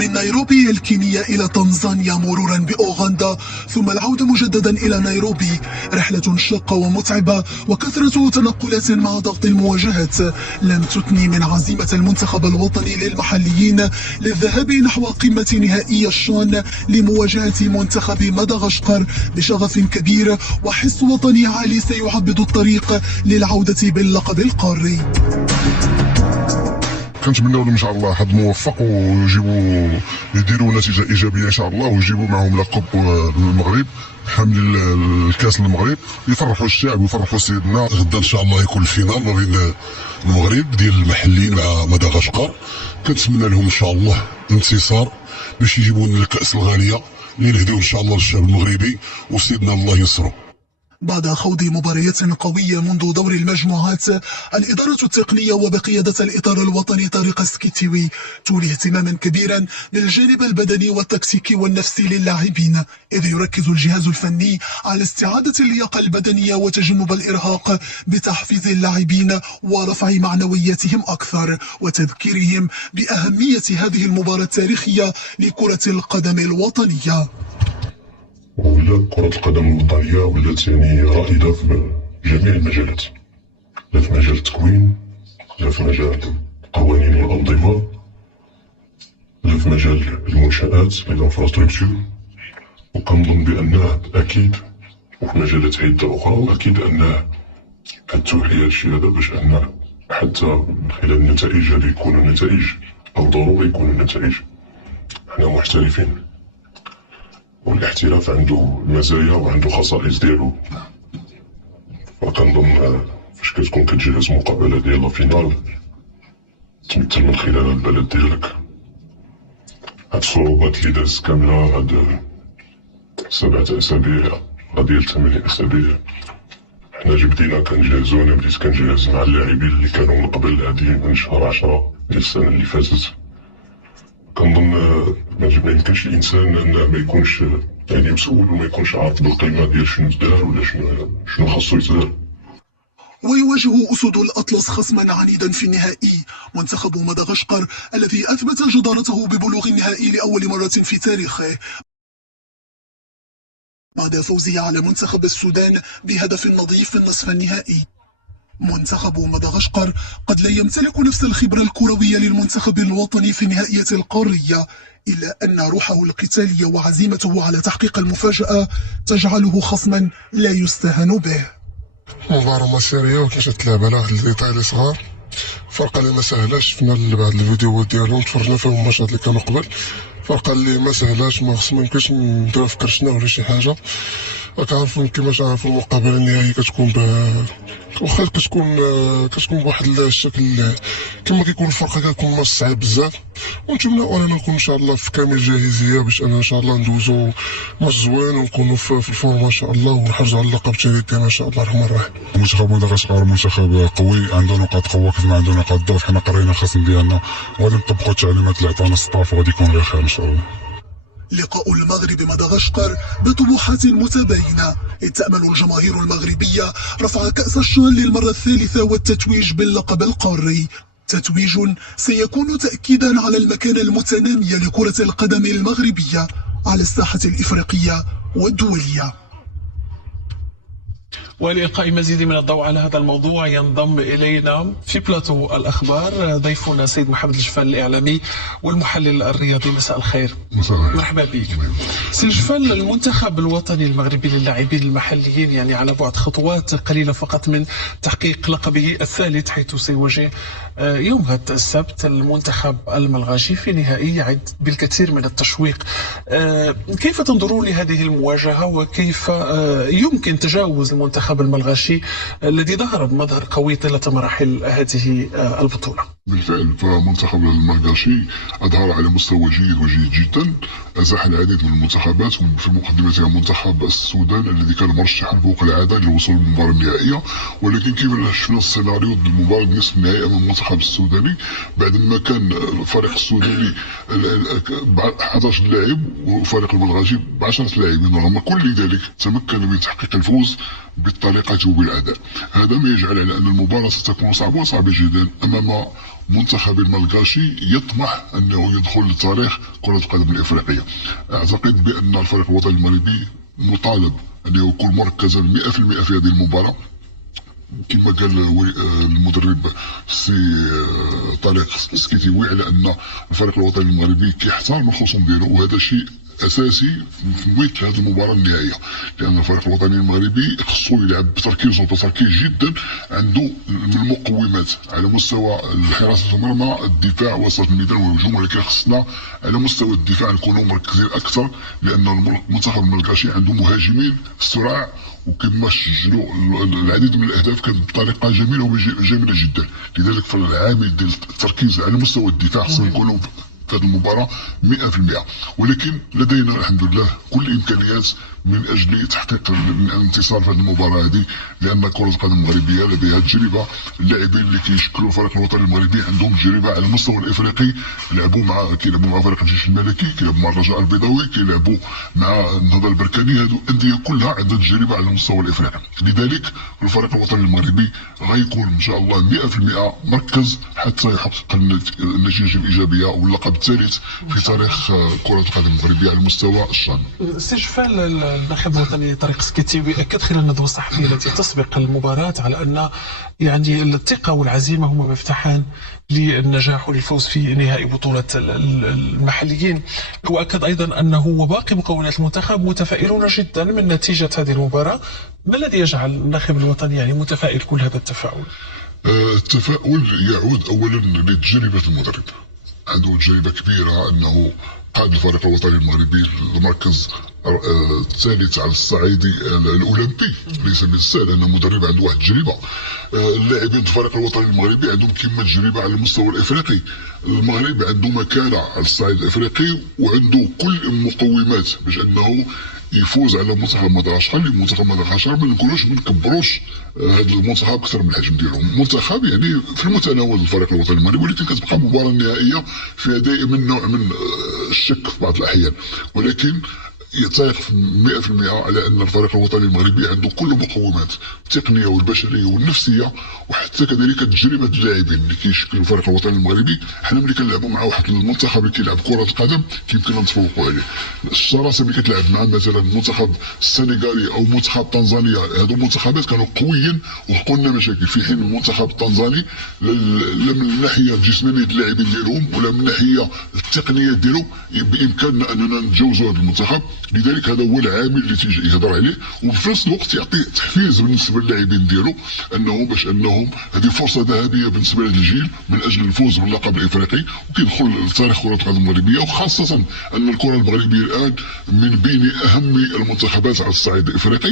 من نيروبي الكينية إلى تنزانيا مرورا بأوغندا ثم العودة مجددا إلى نيروبي، رحلة شاقة ومتعبة وكثرة تنقلات مع ضغط المواجهات لم تثني من عزيمة المنتخب الوطني للمحليين للذهاب نحو قمة نهائي الشان لمواجهة منتخب مدغشقر بشغف كبير وحس وطني عالي سيعبد الطريق للعودة باللقب القاري. كنتمنى لهم ان شاء الله حظ موفق يديروا نتيجه ايجابيه ان شاء الله ويجيبوا معهم لقب المغرب حامل الكاس للمغرب، يفرحوا الشعب ويفرحوا سيدنا. غدا ان شاء الله يكون الفينال ما بين المغرب ديال المحليين مع مدغشقر، كنتمنى لهم ان شاء الله انتصار باش يجيبوا لنا الكاس الغاليه اللي نهديو ان شاء الله للشعب المغربي وسيدنا الله ينصرو. بعد خوض مباريات قوية منذ دور المجموعات، الإدارة التقنية وبقيادة الإطار الوطني طارق السكيتيوي تولي اهتماما كبيرا بالجانب البدني والتكتيكي والنفسي للاعبين، إذ يركز الجهاز الفني على استعادة اللياقة البدنية وتجنب الإرهاق بتحفيز اللاعبين ورفع معنوياتهم أكثر وتذكيرهم بأهمية هذه المباراة التاريخية لكرة القدم الوطنية. ولا كرة القدم الوطنية ولات يعني رائدة في جميع المجالات، لا في مجال التكوين، لا في مجال القوانين والأنظمة، لا في مجال المنشآت الانفراستركتور، وكنظن بأنه أكيد وفي مجالات عدة أخرى، وأكيد أنه كتوحي هادشي هذا باش أنه حتى من خلال النتائج هذه يكونوا نتائج أو ضروري يكونوا نتائج. حنا محترفين والاحتراف عنده مزايا وعنده خصائص ديالو، وكنظن فاش كتكون كتجهز مقابلة ديال لافينال تمثل من خلال البلد ديالك. هاد الصعوبات اللي دازت كاملة، هاد 7 أسابيع ديال 8 أسابيع، حنا بدينا كنجهزو، انا بديت كنجهز مع اللاعبين اللي كانوا من قبل هادي من شهر 10 ديال السنة اللي فاتت. كنظن ما يمكنش الانسان انه ما يكونش يعني مسؤول وما يكونش عارف بالقيمه ديال شنو دار ولا شنو خاصو يتدار. ويواجه أسود الأطلس خصما عنيدا في النهائي منتخب مدغشقر الذي أثبت جدارته ببلوغ النهائي لأول مرة في تاريخه بعد فوزه على منتخب السودان بهدف نظيف في النصف النهائي. منتخب مدغشقر قد لا يمتلك نفس الخبرة الكروية للمنتخب الوطني في النهائيات القارية، إلا أن روحه القتالية وعزيمته على تحقيق المفاجأة تجعله خصما لا يستهان به. مباراة مصيرية وكاش تلعب على واحد الديتاي صغار، فرقة اللي ما سهلاش. شفنا بعض الفيديوهات ديالهم تفرجنا فيهم الماتشات اللي كانوا قبل، فرقة اللي ما سهلاش، ما يمكنش نديرو في كرشنا ولا شي حاجة. كنعرفو كيما تعرفو المقابله النهائيه كتكون واخا كتكون بواحد الشكل كما كيكون الفرقه كتكون ماتش صعيب بزاف، ونتمنوا اننا نكون ان شاء الله في كامل جاهزيه باش ان شاء الله ندوزو ماتش زوين ونكونوا في الفورم ان شاء الله ونحرزوا على اللقب الثالث ديالنا ان شاء الله الرحمن الرحيم. منتخب مدغشقر منتخب قوي، عنده نقاط قوه كيف ما عنده نقاط ضعف. حنا قرينا الخصم ديالنا وغادي نطبقوا التعليمات اللي عطانا الستاف وغادي يكون غير خير ان شاء الله. لقاء المغرب مدغشقر بطموحات متباينة، إذ تأمل الجماهير المغربية رفع كأس الشان للمرة الثالثة والتتويج باللقب القاري، تتويج سيكون تأكيدا على المكانة المتنامية لكرة القدم المغربية على الساحة الإفريقية والدولية. ولإلقاء مزيد من الضوء على هذا الموضوع ينضم إلينا في بلاتو الأخبار ضيفنا سيد محمد الجفال الإعلامي والمحلل الرياضي. مساء الخير. مرحبا بك سيد الجفال. المنتخب الوطني المغربي للاعبين المحليين يعني على بعد خطوات قليلة فقط من تحقيق لقبه الثالث، حيث سيواجه يوم غد السبت المنتخب الملغاشي في نهائي يعد بالكثير من التشويق. كيف تنظرون لهذه المواجهة وكيف يمكن تجاوز المنتخب الملغاشي الذي ظهر بمظهر قوي طيلة مراحل هذه البطولة؟ بالفعل فمنتخب الملغاشي أظهر على مستوى جيد وجيد جدا، أزاح العديد من المنتخبات في مقدمتها منتخب السودان الذي كان مرشحا فوق العادة للوصول للمباراة النهائية، ولكن كيف شفنا السيناريو المباراة نصف النهائي أمام المنتخب السوداني بعد ما كان الفريق السوداني 11 لاعب وفريق الملغاشي ب 10 لاعبين، رغم كل ذلك تمكن من تحقيق الفوز بالطريقة وبالأداء. هذا ما يجعل على أن المباراة ستكون صعبة جدا أمام المنتخب الملغاشي يطمح انه يدخل لتاريخ كرة القدم الافريقية. اعتقد بان الفريق الوطني المغربي مطالب انه يكون مركزا 100% في هذه المباراة، كما قال المدرب سي طارق سكيتيوي، على ان الفريق الوطني المغربي كيحترم الخصوم ديالو، وهذا شيء اساسي في مثل هذه المباراه النهائيه، لان الفريق الوطني المغربي خصو يلعب بتركيز جدا، عنده المقومات على مستوى حراسه المرمى، الدفاع، وسط الميدان والهجوم، ولكن خصنا على مستوى الدفاع نكونوا مركزين اكثر، لان المنتخب الملغاشي عنده مهاجمين سرعه وكما سجلوا العديد من الاهداف كانت بطريقه جميله وجميله جدا. لذلك فالعامل ديال التركيز على مستوى الدفاع خصنا نكونوا في هذه المباراه 100%، ولكن لدينا الحمد لله كل الامكانيات من اجل تحقيق الانتصار في هذه المباراه هذه، لان كره القدم المغربيه لديها تجربه. اللاعبين اللي كيشكلوا الفريق الوطني المغربي عندهم تجربه على المستوى الافريقي، كيلعبوا مع فريق الجيش الملكي، كيلعبوا مع الرجاء البيضاوي، كيلعبوا مع النهضه البركاني، هذو الانديه كلها عندها تجربه على المستوى الافريقي. لذلك الفريق الوطني المغربي غيكون ان شاء الله 100% مركز حتى يحقق النتيجه الايجابيه واللقب الثالث في تاريخ كره القدم المغربيه على المستوى الشامل. استجفال الناخب الوطني طارق سكيتيوي اكد خلال الندوه الصحفيه التي تسبق المباراه على ان يعني الثقه والعزيمه هما مفتاحان للنجاح والفوز في نهائي بطوله المحليين. واكد ايضا انه وباقي مكونات المنتخب متفائلون جدا من نتيجه هذه المباراه. ما الذي يجعل الناخب الوطني يعني متفائل كل هذا التفاؤل؟ التفاؤل يعود اولا لتجربه المدرب، عنده تجربه كبيره، انه قاد الفريق الوطني المغربي للمركز الثالث على الصعيد الاولمبي، ليس من السهل ان مدرب عنده واحد التجربه. اللاعبين الفريق الوطني المغربي عندهم كما تجربه على المستوى الافريقي، المغرب عنده مكانه على الصعيد الافريقي وعنده كل المقومات باش انه يفوز على منتخب مدغشقر. منتخب مدغشقر ما نقولوش ما نكبروش هذا المنتخب اكثر من الحجم ديالو، منتخب يعني في المتناول الفريق الوطني المغربي، ولكن كتبقى مباراه نهائيه فيها دائما نوع من الشك في بعض الاحيان، ولكن يتفق 100% على ان الفريق الوطني المغربي عنده كل المقومات التقنيه والبشريه والنفسيه، وحتى كذلك تجربه اللاعبين اللي كيشكلوا الفريق الوطني المغربي. حنا ملي كنلعبوا مع واحد المنتخب اللي كيلعب كره القدم كيمكننا نتفوقوا عليه. الشراسه ملي كتلعب مع مثلا المنتخب السنغالي او منتخب تنزانيا، هادو المنتخبات كانوا قويين وحقوا لنا مشاكل، في حين المنتخب التنزاني لا من الناحيه الجسمانيه اللاعبين ديالهم ولا من الناحيه التقنيه ديالو بامكاننا اننا نتجاوزوا هذا المنتخب. لذلك هذا هو العامل اللي تيجي يهضر عليه، وفي نفس الوقت يعطي تحفيز بالنسبه للاعبين ديالو، انه باش انهم هذه فرصه ذهبيه بالنسبه لهذا الجيل من اجل الفوز باللقب الافريقي وكيدخل لتاريخ كره القدم المغربيه، وخاصه ان الكره المغربيه الان من بين اهم المنتخبات على الصعيد الافريقي.